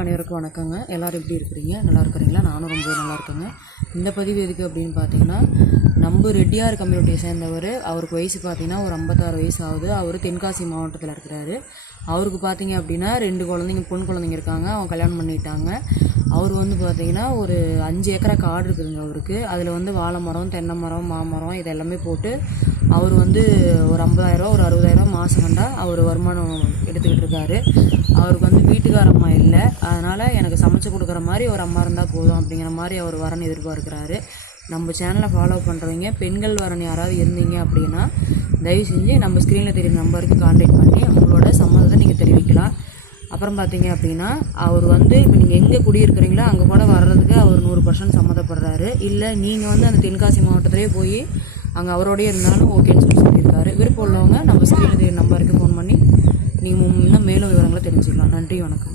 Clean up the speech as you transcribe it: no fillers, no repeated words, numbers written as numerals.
அனைவருக்கும் வணக்கங்க. எல்லோரும் எப்படி இருக்கிறீங்க? நல்லா இருக்கிறீங்களா? நானும் ரொம்ப நல்லா இருக்கேங்க. இந்த பதிவு எதுக்கு அப்படின்னு பார்த்தீங்கன்னா, நம்ம ரெட்டியார் கம்யூனிட்டியை சேர்ந்தவர். அவருக்கு வயசு பார்த்தீங்கன்னா ஒரு 56 வயசு ஆகுது. அவர் தென்காசி மாவட்டத்தில் இருக்கிறாரு. அவருக்கு பார்த்தீங்க அப்படின்னா 2 குழந்தைங்க, பொன் குழந்தைங்க இருக்காங்க. அவங்க கல்யாணம் பண்ணிட்டாங்க. அவர் பார்த்தீங்கன்னா ஒரு 5 ஏக்கரா காடு இருக்குதுங்க அவருக்கு. அதில் வாழை மரம், தென்னை மரம், மாமரம் இது எல்லாமே போட்டு அவர் ஒரு 50,000 ஒரு 60,000 மாதம் கண்டா அவர் வருமானம் எடுத்துக்கிட்டு இருக்காரு. அவருக்கு வீட்டுக்காரம்மா இல்லை, அதனால் எனக்கு சமைச்சு கொடுக்குற மாதிரி ஒரு அம்மா இருந்தால் போதும் அப்படிங்கிற மாதிரி அவர் வரன் எதிர்பார்க்குறாரு. நம்ம சேனலை ஃபாலோ பண்ணுறவங்க பெண்கள் வரன் யாராவது இருந்தீங்க அப்படின்னா தயவு செஞ்சு நம்ம ஸ்க்ரீனில் தெரியுற நம்பருக்கு கான்டாக்ட் பண்ணி உங்களோட சம்மதத்தை நீங்கள் தெரிவிக்கலாம். அப்புறம் பார்த்தீங்க அப்படின்னா அவர் இப்போ நீங்கள் எங்கே குடியிருக்கிறீங்களோ அங்கே கூட வர்றதுக்கு அவர் 100% சம்மதப்படுறாரு. இல்லை நீங்கள் அந்த தென்காசி மாவட்டத்திலே போய் அங்கே அவரோடய இருந்தாலும் ஓகேன்னு சொல்லியிருக்காரு. விருப்பம் உள்ளவங்க நம்ம ஸ்க்ரீனில் தெரியுற நம்பருக்கு ஃபோன் பண்ணி நீங்கள் இன்னும் மேலும் விவரங்களை தெரிஞ்சுக்கலாம். நன்றி, வணக்கம்.